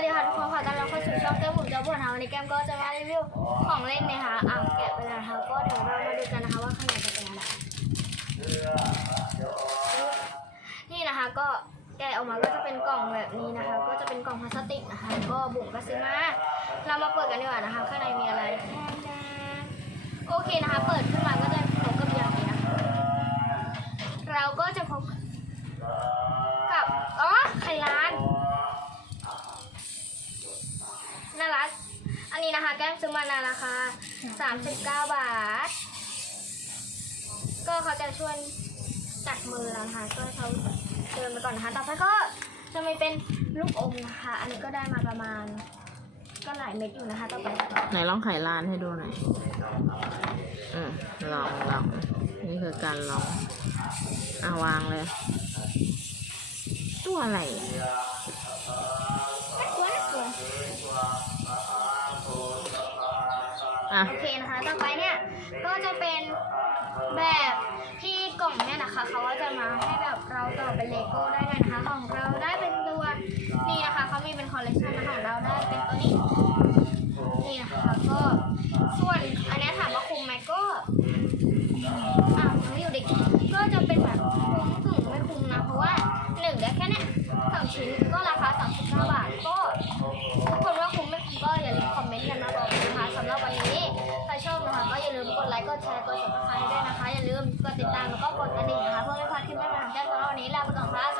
วัสดีค่ะทุกคนขอต้อนเรับเข้าสู่ช่องแก้มผมจ้าบุญนะคะวันนี้แก้มก็จะมารีวิวของเล่นนะคะอะแกะไปแล้วนะคะก็เดี๋ยวเรามาดูกันนะคะว่าข้างในจะเป็นอะไรนี่นะคะก็แกะออกมาก็จะเป็นกล่องแบบนี้นะคะ ก็จะเป็นกล่องพลาสติกนะคะ ก็บุ๋มก็ซื้อมาเรามาเปิดกันดีกว่านะคะ ข้างในมีอะไรโอเคนะคะ เปิดขึ้นมาก็จะพบกับอย่างนี้นะคะเราก็จะพบกับอ๋อไข่ร้าน น่ารัก อั นนี้นะคะ แก้มซื้อมาในราคา39 บาท ก็เขาจะช่วยจัดมือแล้วนะคะก็เขาเดินไปก่อนนะคะ ต่อไปก็จะมีเป็นลูกอมนะคะ อันนี้ก็ได้มาประมาณ ก็หลายเม็ดอยู่นะคะ ต่อไปไหนลองไขลานให้ดูหน่อยอืมลองลองนี่คือการลองอะวางเลย ตัวอะไร โอเคนะคะ ต่อไปเนี่ยก็จะเป็นแบบที่กล่องเนี่ยนะคะเขาก็จะมาให้แบบเราต่อเป็นเลโก้ได้เลยนะคะ ของเราได้เป็นตัวนี่นะคะเขามีเป็นคอลเลคชันนะของเราได้เป็นตัวนี้นี่นะคะก็ส่วนอันนี้ถามว่าคุ้มไหมก็ กดแชร์กด subscribe ด้วยนะคะ อย่าลืมกดติดตามแล้วก็กดกระดิ่งนะคะเพื่อไม่พลาดคลิปใหม่ๆของแจ้งของวันนี้ลาไปก่อนค่ะ